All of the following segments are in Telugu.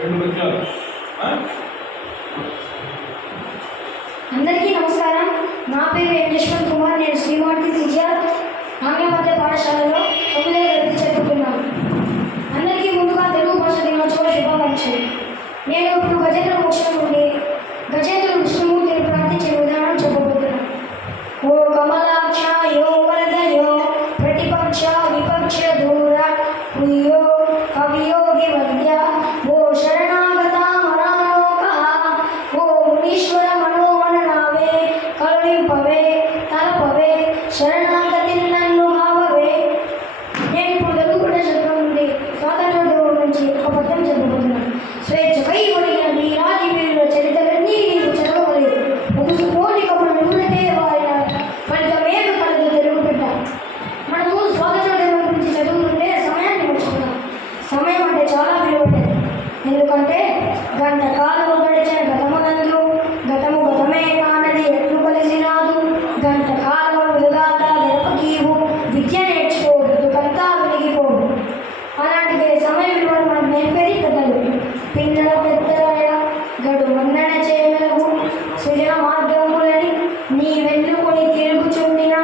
రెండు పద్యాలు. అందరికీ నమస్కారం. నా పేరు యశ్వంత్ కుమార్. నేను శ్రీమాటి సిజిఆర్ ఆంగ్ల మధ్య పాఠశాలలో 9వ తరగతి చదువుతున్నాను. అందరికీ ముందుగా తెలుగు భాష దినోత్సవ శుభాకాంక్షలు. నేను ఇప్పుడు గజేంద్ర మోక్షం నుండి గజేంద్రుడు విష్ణుమూర్తిని ప్రార్థించే విధానం చెప్పబోతున్నాను. ఓ కమలాక్ష యో వరదయో ప్రతిపక్ష విపక్ష దూర ప్రియో కవియోగి వద్య ఓ శరణాగత మరాలోక ఓ మునీశ్వర మనోమననావే కరుణింపవే తలపవే శరణాగతి నన్ను భావవే. నేను ఇప్పుడు తెలుగు ప్రదేశం నుండి స్వాతంత్ర దేవుడి నుంచి ఒక పద్యం చెప్పబోతున్నాను. స్వేచ్ఛపై ఒడిగినది రాజవీరుల చరిత్రలన్నీ నీకు చదవలేదు. ముగుసు కోటి కబులు నిలువతే వారిన ఫలితమేమి కలదు తెలుగు బిడ్డ. మనము స్వాతంత్ర దేవుడి గురించి చదువుతుంటే సమయాన్ని మర్చిపోతాం. సమయం అంటే చాలా విలువైనది. ఎందుకంటే గంట కాలము గడిచిన గతమునందు గతము గతమే కానది ఎట్లు కలిసినాదు. గంట కాలము విలుగాత గడపకీవు విద్య నేర్చుకోవద్దు కంతా వెలిగిపోవు. అలాంటిదే సమయ విలువను మనం నేర్పేది పెద్దలు. పిల్లల పెద్దల గడు మన్నన చేయగలవు సృజన మార్గములని నీ వెన్నుకొని తిరుగుచుండిన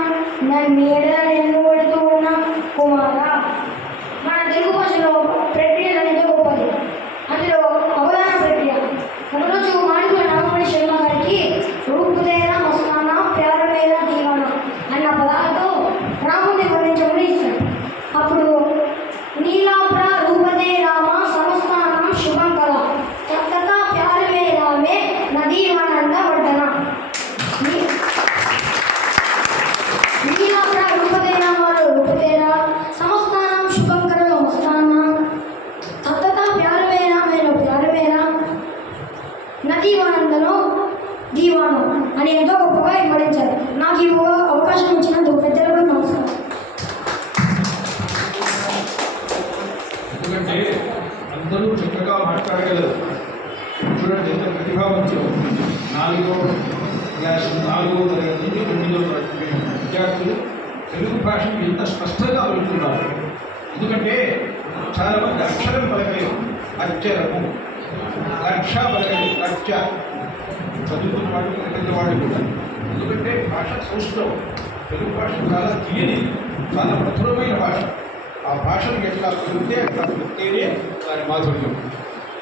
నన్ను ఎడల నిన్ను పడుతూ ఉన్న కుమారా. మన తెలుగు భాషలో ప్రక్రియలు అనేది గొప్పది. అందులో అవధాన ప్రక్రియ. ఒకరోజు మాణికుల నాగమణి శర్మ గారికి రూపుదేనా మస్తానా ప్యారమేనా దీవానా అన్న పదాలతో రాముని వర్ణించమని ఇస్తాడు. అప్పుడు నీలాప్ర రూపదే రామ సమస్తానం శుభం కళ తత్తత ప్యారమే రామే నదీవానంద వర్ధన. నీలాప్ర రూపదే రామాలో రూపదేరా సమస్తానం శుభం కళలో మస్తాన తత్తత ప్యారమే రామేలో ప్యారమేరా నదీవానందలో దీవానం అని ఎంతో గొప్పగా వివరించారు. నాకు ఈ అవకాశం ఇచ్చినందుకు పెద్దలకు నమస్కారం. ఎందుకంటే అందరూ చక్కగా మాట్లాడగలరు. చూడండి ఎంత ప్రతిభావంతులు. 4వ క్లాస్ 4వ తరగతి నుంచి 9వ తరగతి విద్యార్థులు తెలుగు భాషను ఎంత స్పష్టంగా పలుకుతున్నారు. ఎందుకంటే చాలామంది అక్షరం పలకలేదు. అక్షరము లక్ష పలకలేదు. లక్ష చదువుకున్న వాళ్ళు పలికిన వాళ్ళు కూడా. ఎందుకంటే భాష సౌష్ఠవం. తెలుగు భాష చాలా తీయని చాలా మధురమైన భాష. ఆ భాషను ఎట్లా పలికితే అట్లా పలికితేనే దాని మాధుర్యం.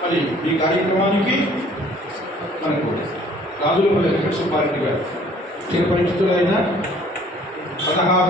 మరి ఈ కార్యక్రమానికి మనకు రాజులపల్లి వెంకట సుబ్బారెడ్డి గారు చిరపరిచితులైన 16